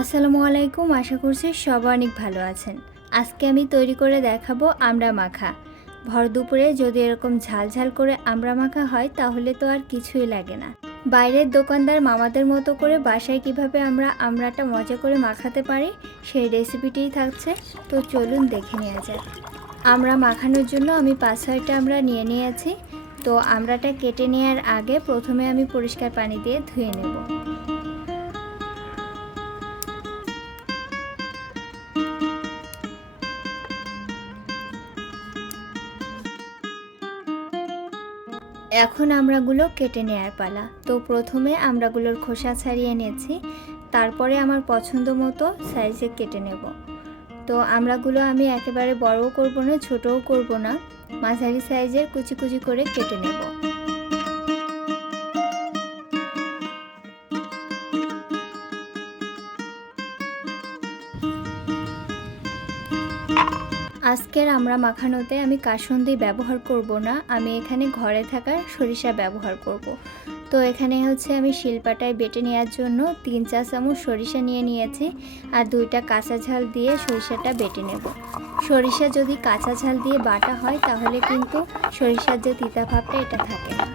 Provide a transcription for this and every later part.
আসসালামু আলাইকুম। আশা করছি সবাই অনেক ভালো আছেন। আজকে আমি তৈরি করে দেখাবো আমড়া মাখা। ভর দুপুরে যদি এরকম ঝাল ঝাল করে আমড়া মাখা হয় তাহলে তো আর কিছুই লাগে না। বাইরের দোকানদার মামাদের মতো করে বাসায় কিভাবে আমরা আমড়াটা মজা করে মাখাতে পারি সেই রেসিপিটিই থাকছে। তো চলুন দেখে নেওয়া যাক। আমড়া মাখানোর জন্য আমি 5-6টা আমড়া নিয়ে নিয়েছি। তো আমড়াটা কেটে নেওয়ার আগে প্রথমে আমি পরিষ্কার পানি দিয়ে ধুয়ে নেব। এখন আমড়াগুলো কেটে নেওয়ার পালা। তো প্রথমে আমড়াগুলোর খোসা ছাড়িয়ে নিয়েছি, তারপরে আমার পছন্দ মতো সাইজে কেটে নেব। তো আমড়াগুলো আমি একেবারে বড়ও করব না, ছোটও করব না, মাঝারি সাইজের কুচি কুচি করে কেটে নেব। আজকের আমড়া মাখানোতে আমি কাসুন্দি ব্যবহার করব না, আমি এখানে ঘরে থাকা সরিষা ব্যবহার করব। তো এখানে আমি শিলপাটায় বেটে নেওয়ার জন্য 3-4 চামচ সরিষা নিয়ে নিয়েছি আর 2টা কাঁচা ঝাল দিয়ে সরিষাটা বেটে নেব। সরিষা যদি কাঁচা ঝাল দিয়ে বাটা হয় তাহলে কিন্তু সরিষার যে তিতা ভাবটা এটা থাকে না।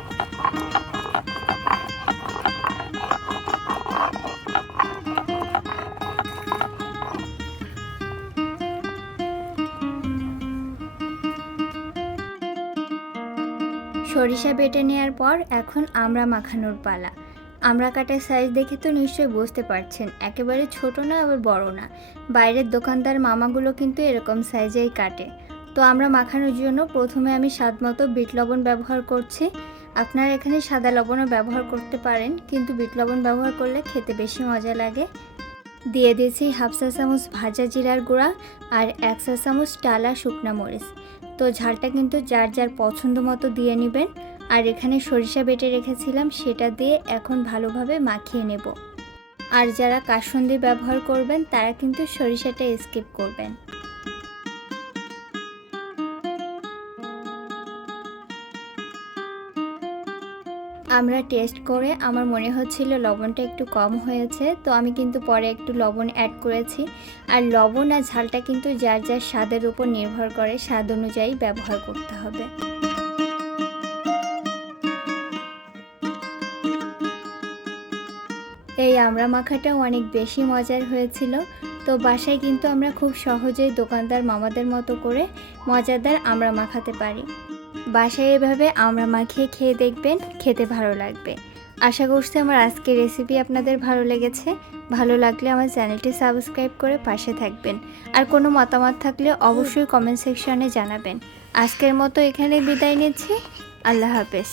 সরিষা বেটে নেওয়ার পর এখন আমড়া মাখানোর পালা। আমড়া কাটার সাইজ দেখে তো নিশ্চয়ই বুঝতে পারছেন, একেবারে ছোট না আবার বড় না। বাইরের দোকানদার মামাগুলো কিন্তু এরকম সাইজেই কাটে। তো আমড়া মাখানোর জন্য প্রথমে আমি স্বাদ মতো বিট লবণ ব্যবহার করছি। আপনারা এখানে সাদা লবণও ব্যবহার করতে পারেন, কিন্তু বিট লবণ ব্যবহার করলে খেতে বেশি মজা লাগে। দিয়ে দিয়েছি 1/2 চা চামচ ভাজা জিরার গুঁড়া আর 1 চা চামচ টালা শুকনা মরিচ। তো ঝালটা কিন্তু যার যার পছন্দ মতো দিয়ে নেবেন। আর এখানে সরিষা বেটে রেখেছিলাম সেটা দিয়ে এখন ভালোভাবে মাখিয়ে নেব। আর যারা কাসুন্দি ব্যবহার করবেন তারা কিন্তু সরিষাটা স্কিপ করবেন। আমরা টেস্ট করে আমার মনে হচ্ছিল লবণটা একটু কম হয়েছে, তো আমি কিন্তু পরে একটু লবণ অ্যাড করেছি। আর লবণ আর ঝালটা কিন্তু যার যার স্বাদের উপর নির্ভর করে, স্বাদ অনুযায়ী ব্যবহার করতে হবে। এই আমড়া মাখাটাও অনেক বেশি মজার হয়েছিল। তো বাসায় কিন্তু আমরা খুব সহজেই দোকানদার মামাদের মতো করে মজাদার আমড়া মাখাতে পারি। বাসায় এভাবে আমড়া মাখিয়ে খেয়ে দেখবেন, খেতে ভালো লাগবে। আশা করছি আমার আজকের রেসিপি আপনাদের ভালো লেগেছে। ভালো লাগলে আমার চ্যানেলটি সাবস্ক্রাইব করে পাশে থাকবেন। আর কোনো মতামত থাকলে অবশ্যই কমেন্ট সেকশনে জানাবেন। আজকের মতো এখানে বিদায় নিচ্ছি। আল্লাহ হাফেজ।